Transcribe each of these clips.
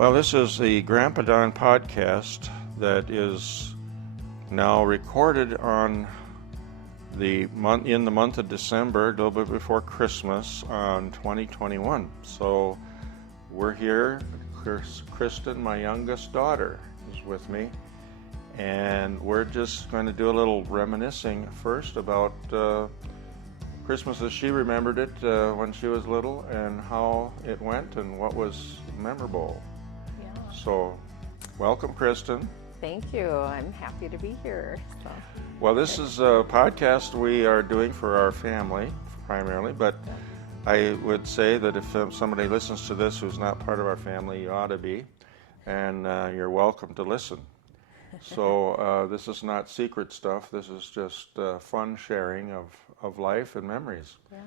Well, this is the Grandpa Don podcast that is now recorded on in the month of December, a little bit before Christmas, on 2021. So we're here. Kristin, my youngest daughter, is with me, and we're just going to do a little reminiscing first about Christmas as she remembered it when she was little, and how it went and what was memorable. Yeah. So, welcome, Kristin. Thank you. I'm happy to be here. So. Well, this is a podcast we are doing for our family primarily, but I would say that if somebody listens to this who's not part of our family, you ought to be, and you're welcome to listen. So this is not secret stuff. This is just fun sharing of life and memories. Yeah.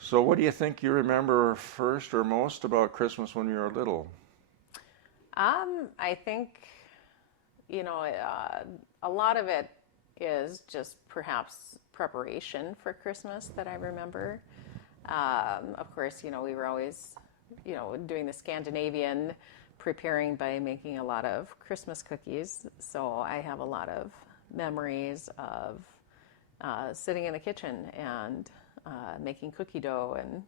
So what do you think you remember first or most about Christmas when you were little? I think, a lot of it is just perhaps preparation for Christmas that I remember. Of course, we were always, doing the Scandinavian preparing by making a lot of Christmas cookies. So I have a lot of memories of sitting in the kitchen and making cookie dough and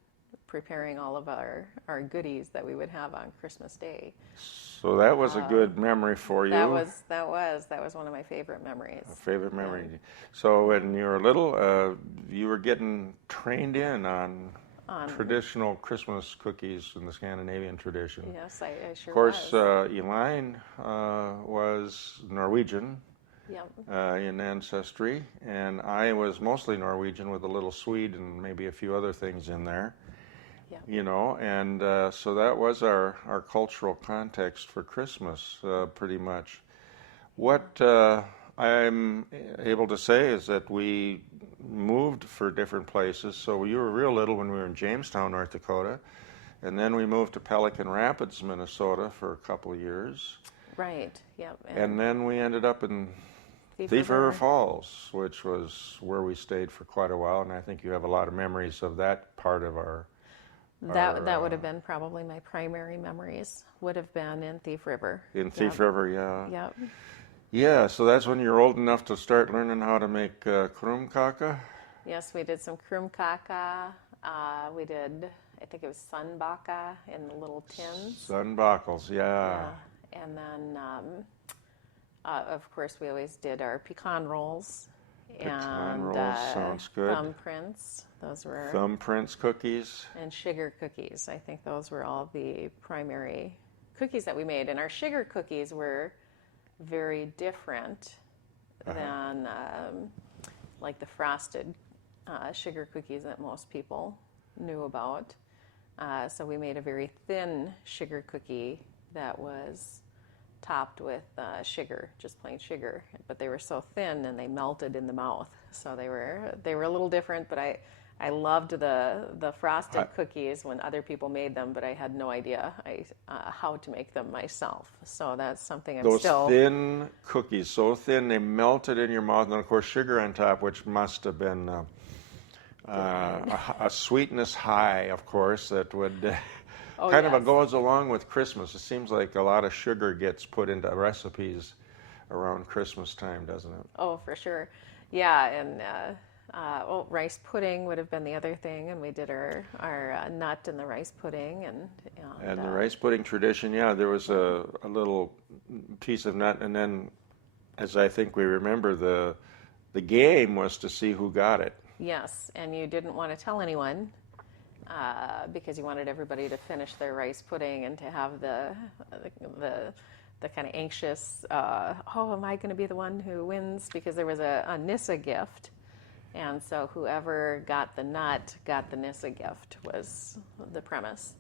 preparing all of our goodies that we would have on Christmas Day. So that was a good memory for you. That was one of my favorite memories. A favorite memory. Yeah. So when you were little, you were getting trained in on traditional Christmas cookies in the Scandinavian tradition. Yes, I sure was. Of course, was. Elaine was Norwegian. Yep. In ancestry, and I was mostly Norwegian with a little Swede and maybe a few other things in there. Yep. And so that was our cultural context for Christmas, pretty much. What I'm able to say is that we moved for different places. So you were real little when we were in Jamestown, North Dakota, and then we moved to Pelican Rapids, Minnesota for a couple of years. Right, yep. And then we ended up in Thief River Falls, which was where we stayed for quite a while, and I think you have a lot of memories of that part of our... That would have been probably my primary memories, would have been in Thief River. In Thief River, yeah. Yep. Yeah, so that's when you're old enough to start learning how to make krumkaka? Yes, we did some krumkaka. We did, I think it was sunbaka in the little tins. Sunbakels, yeah. And then, of course, we always did our pecan rolls. Pecan rolls, sounds good. Thumbprints, those were... Thumbprints cookies. And sugar cookies. I think those were all the primary cookies that we made. And our sugar cookies were very different than like the frosted sugar cookies that most people knew about. So we made a very thin sugar cookie that was topped with sugar, just plain sugar. But they were so thin and they melted in the mouth. So they were a little different, but I loved the frosted cookies when other people made them, but I had no idea how to make them myself. So that's something Those thin cookies, so thin they melted in your mouth, and of course sugar on top, which must have been a sweetness high, of course, that would... It goes along with Christmas. It seems like a lot of sugar gets put into recipes around Christmas time, doesn't it? Oh, for sure. Yeah, and rice pudding would have been the other thing, and we did our nut in the rice pudding. And the rice pudding tradition, there was a little piece of nut, and then, as I think we remember, the game was to see who got it. Yes, and you didn't want to tell anyone. Because you wanted everybody to finish their rice pudding and to have the kind of anxious, am I going to be the one who wins? Because there was a Nissa gift, and so whoever got the nut got the Nissa gift was the premise.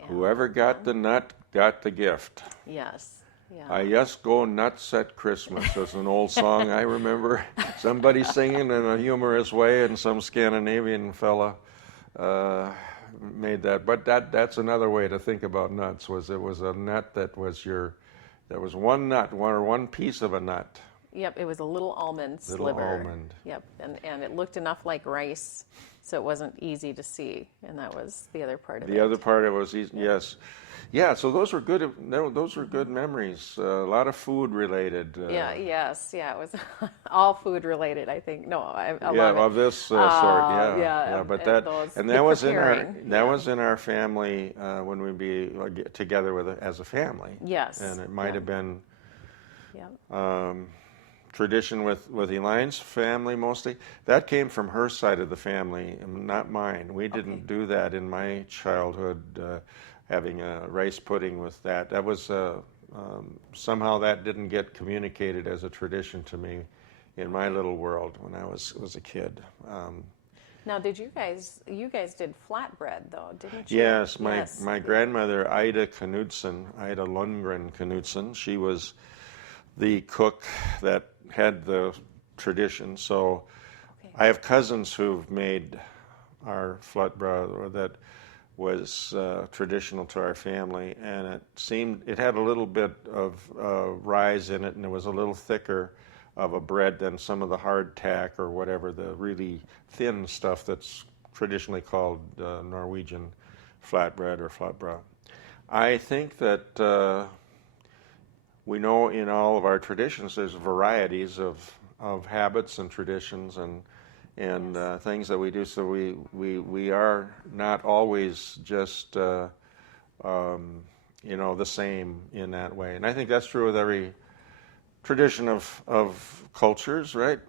And, whoever got the nut got the gift. Yes. Yeah. I just go nuts at Christmas. That's an old song I remember. Somebody singing in a humorous way, and some Scandinavian fella made that. But that's another way to think about nuts. It was a nut that was one nut, one piece of a nut. Yep, it was a little almond Little sliver. almond. Yep, and it looked enough like rice, so it wasn't easy to see, and that was the other part of it. The other part of it was easy, yes. Yeah, so those were good. Those were good memories. A lot of food related. It was all food related. I think a Yeah, lot of of this sort. Yeah. But that those, and the that was in our preparing, that was in our family when we'd be get together as a family. Yes. And it might have been Yeah. tradition with Elaine's family mostly. That came from her side of the family, not mine. We didn't do that in my childhood. Having a rice pudding with that. That was somehow that didn't get communicated as a tradition to me in my little world when I was a kid. Now, did you guys did flatbread though, didn't you? Yes, my grandmother Ida Lundgren Knudsen, she was the cook that had the tradition. So I have cousins who've made our flatbread, or that was traditional to our family, and it had a little bit of rise in it, and it was a little thicker of a bread than some of the hardtack or whatever, the really thin stuff that's traditionally called Norwegian flatbread or flatbrød. I think that we know in all of our traditions there's varieties of habits and traditions and things that we do, so we are not always just the same in that way. And I think that's true with every tradition of cultures, right?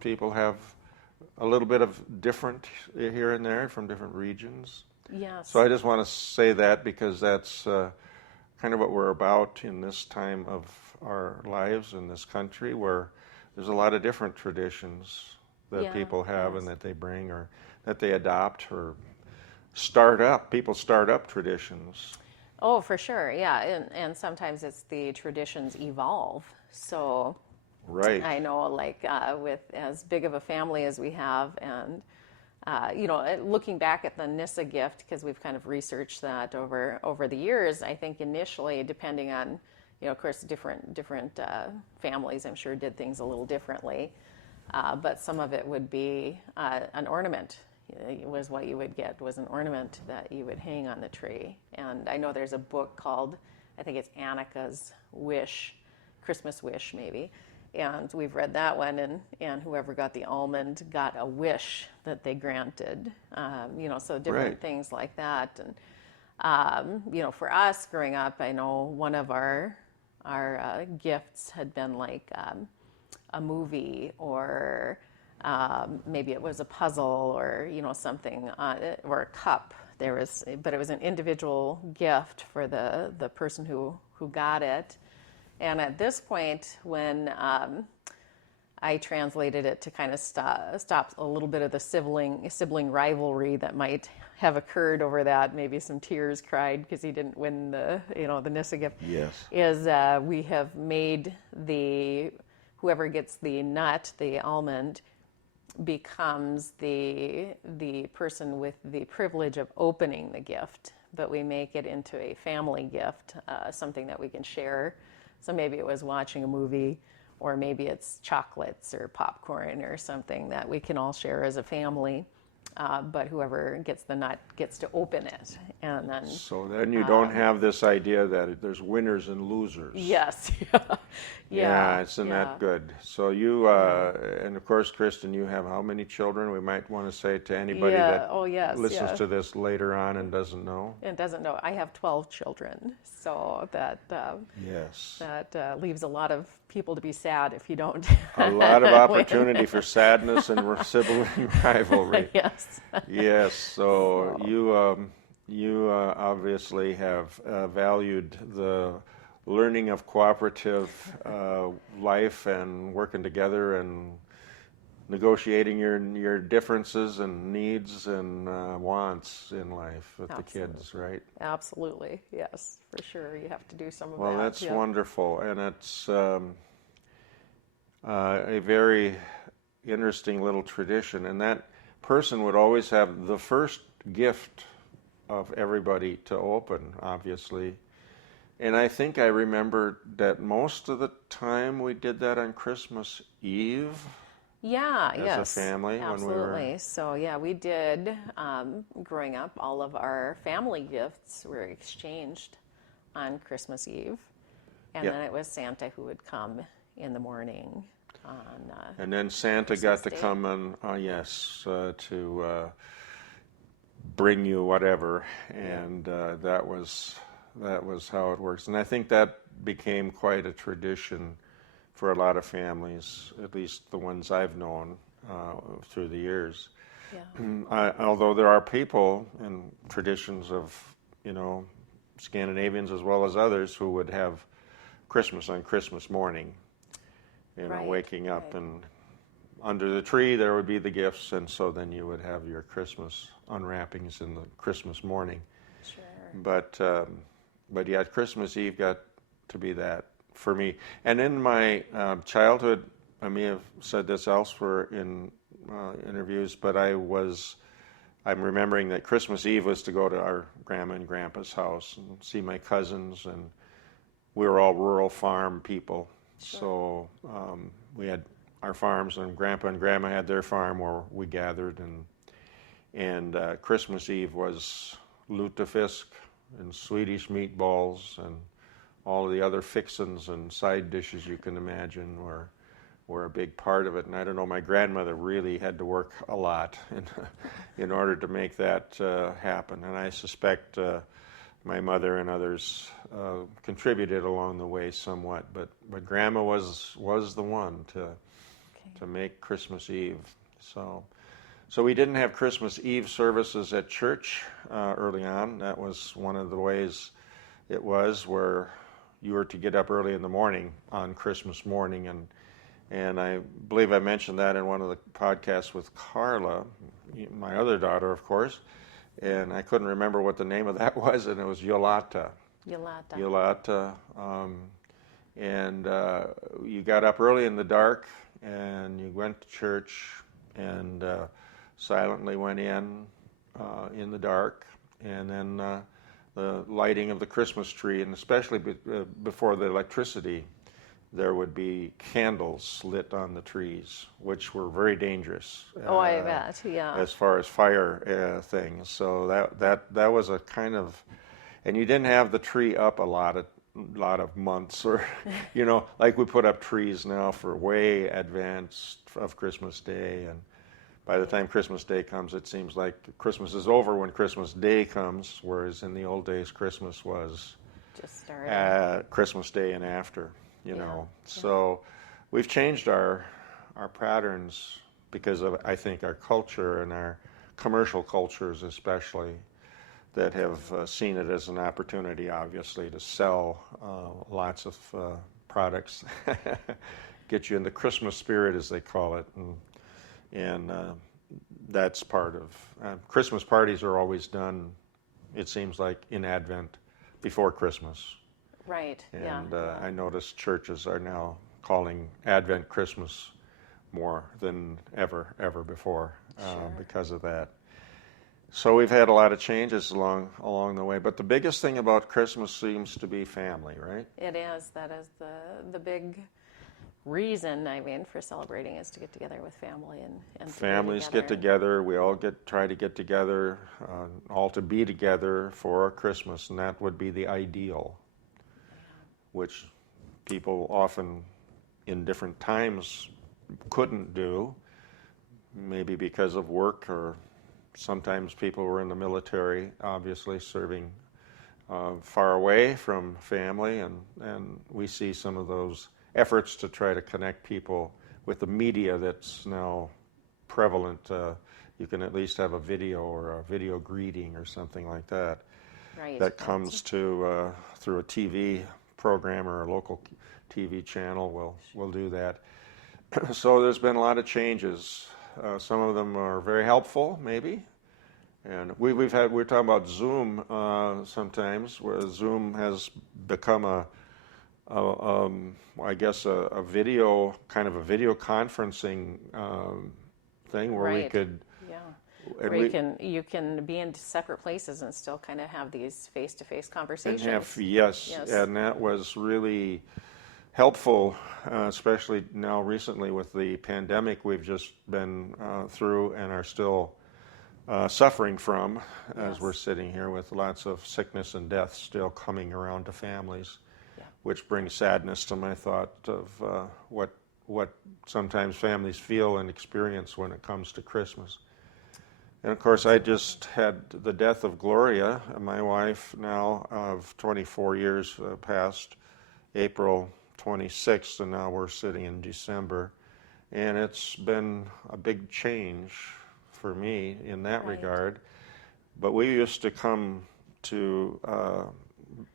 People have a little bit of different here and there from different regions. Yes. So I just want to say that because that's kind of what we're about in this time of our lives in this country, where there's a lot of different traditions that people have and that they bring or that they adopt or start up. People start up traditions. Oh, for sure, yeah, and sometimes it's the traditions evolve. So, right. I know, like with as big of a family as we have, and looking back at the Nissa gift, because we've kind of researched that over the years. I think initially, depending on, of course, different families, I'm sure, did things a little differently. But some of it would be an ornament. Was what you would get, was an ornament that you would hang on the tree. And I know there's a book called, I think it's Annika's Wish, Christmas Wish maybe. And we've read that one, and whoever got the almond got a wish that they granted. So different things like that. And, for us growing up, I know one of our gifts had been like a movie, or maybe it was a puzzle, or something on it, or a cup. But it was an individual gift for the person who got it. And at this point, when I translated it to kind of stop a little bit of the sibling rivalry that might have occurred over that, maybe some tears cried because he didn't win the Nissa gift. Yes, is we have made whoever gets the nut, the almond, becomes the person with the privilege of opening the gift, but we make it into a family gift, something that we can share. So maybe it was watching a movie, or maybe it's chocolates or popcorn or something that we can all share as a family. But whoever gets the nut gets to open it, and then. So then you don't have this idea that there's winners and losers. Yes. Yeah, isn't that good? So you, and of course, Kristin, you have how many children? We might want to say to anybody that listens to this later on and doesn't know. And doesn't know. I have 12 children, so that that leaves a lot of people to be sad if you don't. A lot of opportunity for sadness and sibling rivalry. Yes. Yes. So you obviously have valued the learning of cooperative life and working together and negotiating your differences and needs and wants in life with the kids, right? Absolutely, yes, for sure. You have to do some of that. Well, that's wonderful, and it's a very interesting little tradition. And that person would always have the first gift of everybody to open, obviously. And I think I remember that most of the time we did that on Christmas Eve Yeah, as a yes, family when we were. absolutely. So, yeah, we did, growing up, all of our family gifts were exchanged on Christmas Eve. And Yeah. then it was Santa who would come in the morning on And then Santa Christmas got to Day. come and, to bring you whatever, and that was how it works. And I think that became quite a tradition for a lot of families, at least the ones I've known through the years. Yeah. Although there are people and traditions of, Scandinavians as well as others who would have Christmas on Christmas morning, Right, waking up right. and under the tree there would be the gifts, and so then you would have your Christmas unwrappings in the Christmas morning. Sure. But yeah, Christmas Eve got to be that for me. And in my childhood, I may have said this elsewhere in interviews, but I'm remembering that Christmas Eve was to go to our grandma and grandpa's house and see my cousins, and we were all rural farm people. Sure. So we had our farms, and grandpa and grandma had their farm where we gathered, and Christmas Eve was lutefisk and Swedish meatballs and all of the other fixins and side dishes you can imagine were a big part of it. And I don't know, my grandmother really had to work a lot in order to make that happen. And I suspect my mother and others contributed along the way somewhat. But Grandma was the one to make Christmas Eve. So we didn't have Christmas Eve services at church early on. That was one of the ways it was, where you were to get up early in the morning on Christmas morning. And I believe I mentioned that in one of the podcasts with Carla, my other daughter, of course. And I couldn't remember what the name of that was, and it was Yolata. Yolata. And you got up early in the dark, and you went to church, and silently went in the dark, and then the lighting of the Christmas tree, and especially before the electricity, there would be candles lit on the trees, which were very dangerous. Oh, I bet, yeah. As far as fire things. So that was a kind of, and you didn't have the tree up a lot of months, or like we put up trees now for way advanced of Christmas Day, and by the time Christmas Day comes, it seems like Christmas is over when Christmas Day comes, whereas in the old days, Christmas was just started. Christmas Day and after, So we've changed our patterns because of, I think, our culture and our commercial cultures especially, that have seen it as an opportunity, obviously, to sell lots of products, get you in the Christmas spirit, as they call it, and that's part of Christmas parties are always done, it seems like, in Advent, before Christmas. Right. And I notice churches are now calling Advent Christmas more than ever before because of that. So we've had a lot of changes along the way, but the biggest thing about Christmas seems to be family, right? It is. That is the big reason, for celebrating, is to get together with family and families get together. We all try to get together, all to be together for Christmas, and that would be the ideal, which people often in different times couldn't do, maybe because of work, or sometimes people were in the military, obviously serving far away from family, and we see some of those efforts to try to connect people with the media that's now prevalent. You can at least have a video or a video greeting or something like that. Right. That comes to through a TV program or a local TV channel will do that. So there's been a lot of changes. Some of them are very helpful, maybe. And we're talking about Zoom sometimes, where Zoom has become a video, kind of a video conferencing thing where we could Yeah. And Where you can be in separate places and still kind of have these face-to-face conversations. yes, and that was really helpful, especially now recently with the pandemic we've just been through and are still suffering from, as we're sitting here with lots of sickness and death still coming around to families, which brings sadness to my thought of what sometimes families feel and experience when it comes to Christmas. And of course, I just had the death of Gloria, my wife now of 24 years past, April 26th, and now we're sitting in December. And it's been a big change for me in that regard. But we used to come to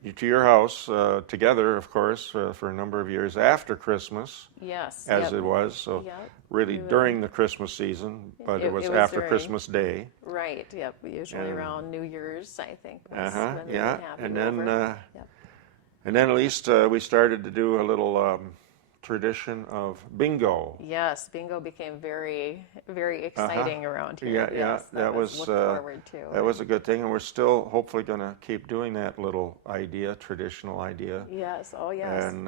your house together, of course, for a number of years after Christmas. Yes. As it was. So really during the Christmas season, but it was after during Christmas Day. Right. Yep. Usually around New Year's, I think. And then at least we started to do a little tradition of bingo. Yes, bingo became very, very exciting around here. That was looked forward to. That was a good thing, and we're still hopefully going to keep doing that little traditional idea. Yes. Oh, yes. And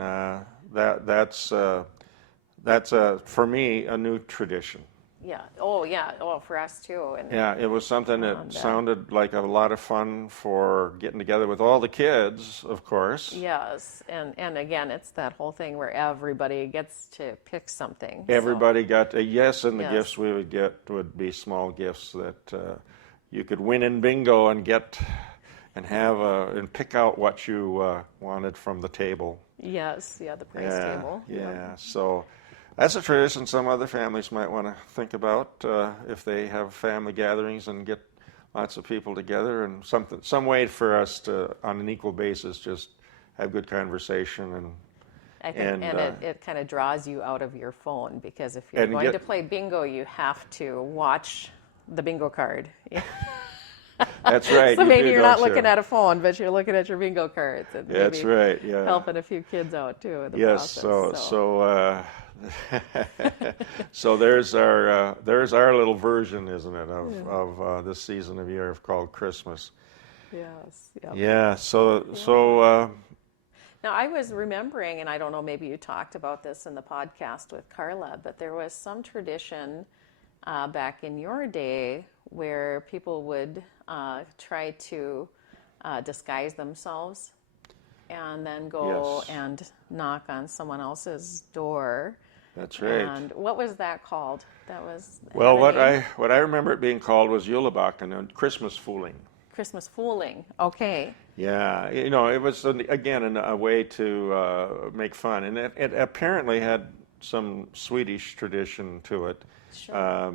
that's for me a new tradition. Yeah. Oh, yeah. Oh, for us too. And it was something that sounded like a lot of fun for getting together with all the kids, of course. Yes, and again, it's that whole thing where everybody gets to pick something. Everybody got a yes, and the gifts we would get would be small gifts that you could win in bingo and get and have and pick out what you wanted from the table. Yes, the prize table. Yeah, so. That's a tradition some other families might want to think about if they have family gatherings and get lots of people together, and some way for us to, on an equal basis, just have good conversation. And I think, it kind of draws you out of your phone, because if you're going to play bingo, you have to watch the bingo card. That's right. So maybe you're not looking at a phone, but you're looking at your bingo cards. And that's right. Yeah. Helping a few kids out too in the process. So so there's our little version, isn't it, of this season of year called Christmas. Yes. Yep. Yeah. So. Now I was remembering, and I don't know, maybe you talked about this in the podcast with Carla, but there was some tradition back in your day where people would try to disguise themselves and then go and knock on someone else's door. That's right. And what was that called? That was what I remember it being called was Julebak, and Christmas fooling. Christmas fooling. Okay. Yeah, it was again a way to make fun, and it apparently had some Swedish tradition to it. Sure.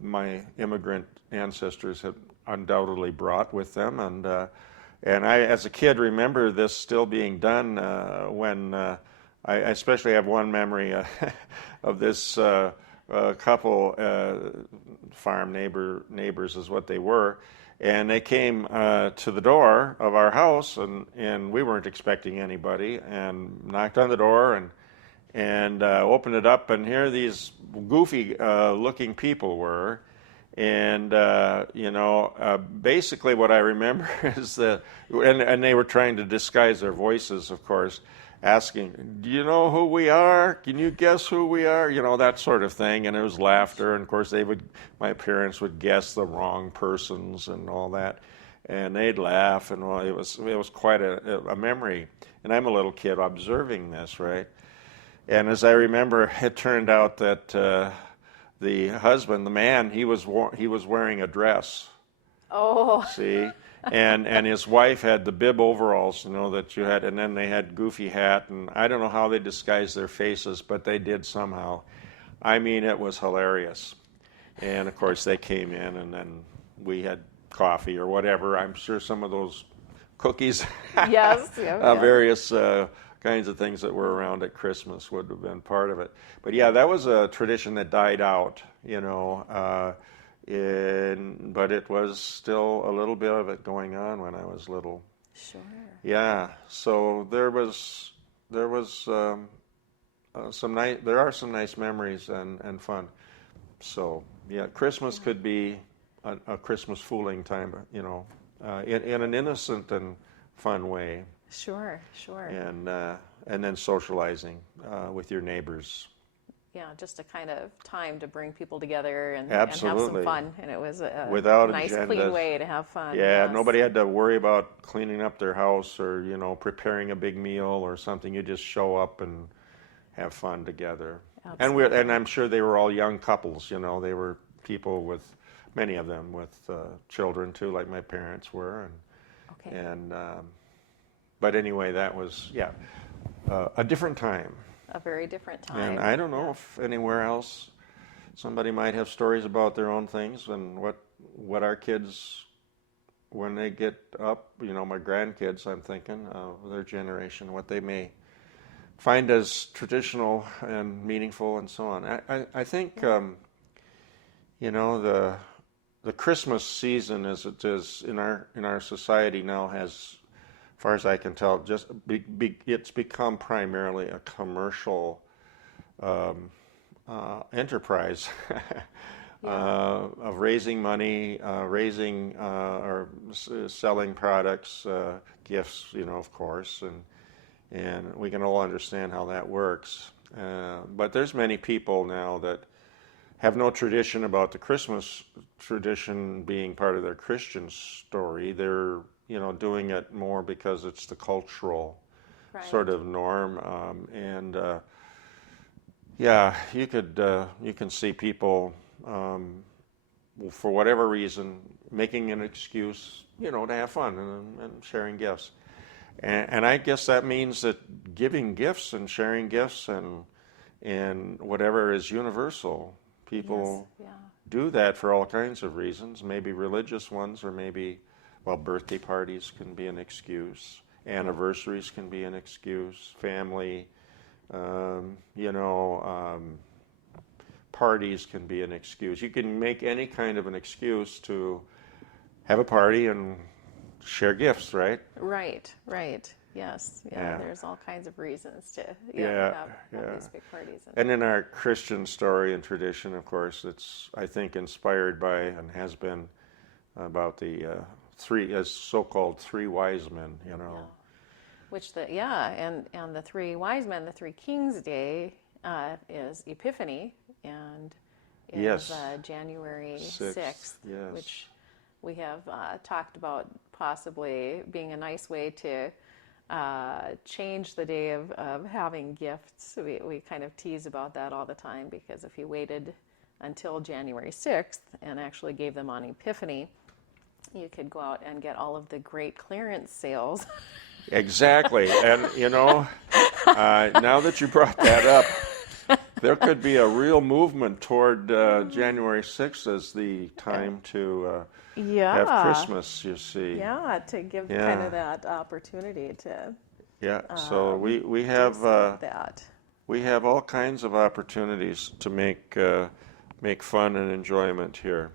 My immigrant ancestors had undoubtedly brought with them, and I, as a kid, remember this still being done when I especially have one memory of this couple, farm neighbors is what they were, and they came to the door of our house, and we weren't expecting anybody, and knocked on the door and opened it up, and here these goofy looking people were. And basically what I remember is that, and they were trying to disguise their voices, of course, asking, "Do you know who we are? Can you guess who we are?" That sort of thing. And it was laughter. And of course, my parents would guess the wrong persons and all that, and they'd laugh. And well, it was quite a memory. And I'm a little kid observing this, right? And as I remember, it turned out that the husband, the man, he was wearing a dress. Oh. See, and his wife had the bib overalls, that you had, and then they had goofy hat, and I don't know how they disguised their faces, but they did somehow. I mean, it was hilarious. And of course, they came in, and then we had coffee or whatever. I'm sure some of those cookies, yes, various kinds of things that were around at Christmas would have been part of it. But yeah, that was a tradition that died out, but it was still a little bit of it going on when I was little. Sure. Yeah, so there are some nice memories and fun. So yeah, Christmas could be a Christmas fooling time, you know, in an innocent and fun way. Sure. And then socializing with your neighbors. Yeah, just a kind of time to bring people together and have Absolutely. some fun. And it was a Without nice, agendas. clean way to have fun. Yeah, Yes. nobody had to worry about cleaning up their house or, you know, preparing a big meal or something. You just show up and have fun together. Absolutely. And I'm sure they were all young couples, you know. They were people with, many of them with children too, like my parents were. Okay. But anyway, that was, a different time. A very different time. And I don't know if anywhere else somebody might have stories about their own things and what our kids, when they get up, you know, my grandkids, I'm thinking, their generation, what they may find as traditional and meaningful and so on. I think, you know, the Christmas season as it is in our society now has, as far as I can tell, just it's become primarily a commercial enterprise of raising money, or selling products, gifts, you know, of course, and we can all understand how that works. But there's many people now that have no tradition about the Christmas tradition being part of their Christian story. They're, you know, doing it more because it's the cultural sort of norm. You can see people, for whatever reason, making an excuse, you know, to have fun and sharing gifts. And I guess that means that giving gifts and sharing gifts and whatever is universal. People do that for all kinds of reasons, maybe religious ones, or maybe, well, birthday parties can be an excuse, anniversaries can be an excuse, family, parties can be an excuse. You can make any kind of an excuse to have a party and share gifts, right? Right. Yes. Yeah. There's all kinds of reasons to have these big parties. And in our Christian story and tradition, of course, it's, I think, inspired by and has been about the so-called three wise men, you know. Yeah. And the three wise men, the three kings day is Epiphany and is January 6th, which we have talked about possibly being a nice way to change the day of having gifts. We kind of tease about that all the time, because if you waited until January 6th and actually gave them on Epiphany, you could go out and get all of the great clearance sales. Exactly. And, you know, now that you brought that up, there could be a real movement toward January 6th as the time to have Christmas, you see. Yeah, to give kind of that opportunity to. Yeah, so we have that. We have all kinds of opportunities to make fun and enjoyment here.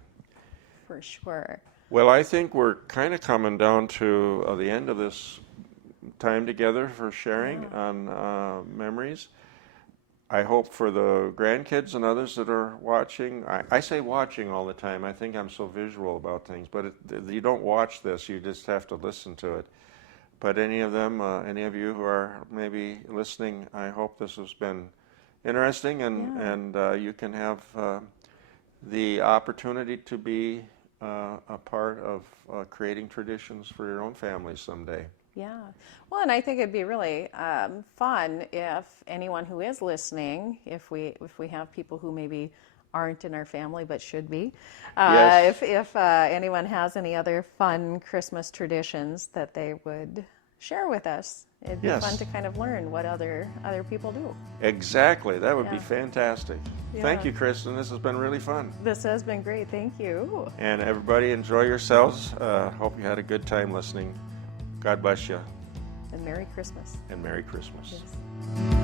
For sure. Well, I think we're kind of coming down to the end of this time together for sharing on memories. I hope for the grandkids and others that are watching, I say watching all the time. I think I'm so visual about things, but you don't watch this, you just have to listen to it. But any of them, any of you who are maybe listening, I hope this has been interesting and you can have the opportunity to be a part of creating traditions for your own family someday. Yeah. Well, and I think it'd be really fun if anyone who is listening, if we have people who maybe aren't in our family but should be, if anyone has any other fun Christmas traditions that they would share with us. It'd be fun to kind of learn what other people do. Exactly. That would be fantastic. Yeah. Thank you, Kristin. This has been really fun. This has been great. Thank you. And everybody, enjoy yourselves. Hope you had a good time listening. God bless you. And Merry Christmas. And Merry Christmas. Yes.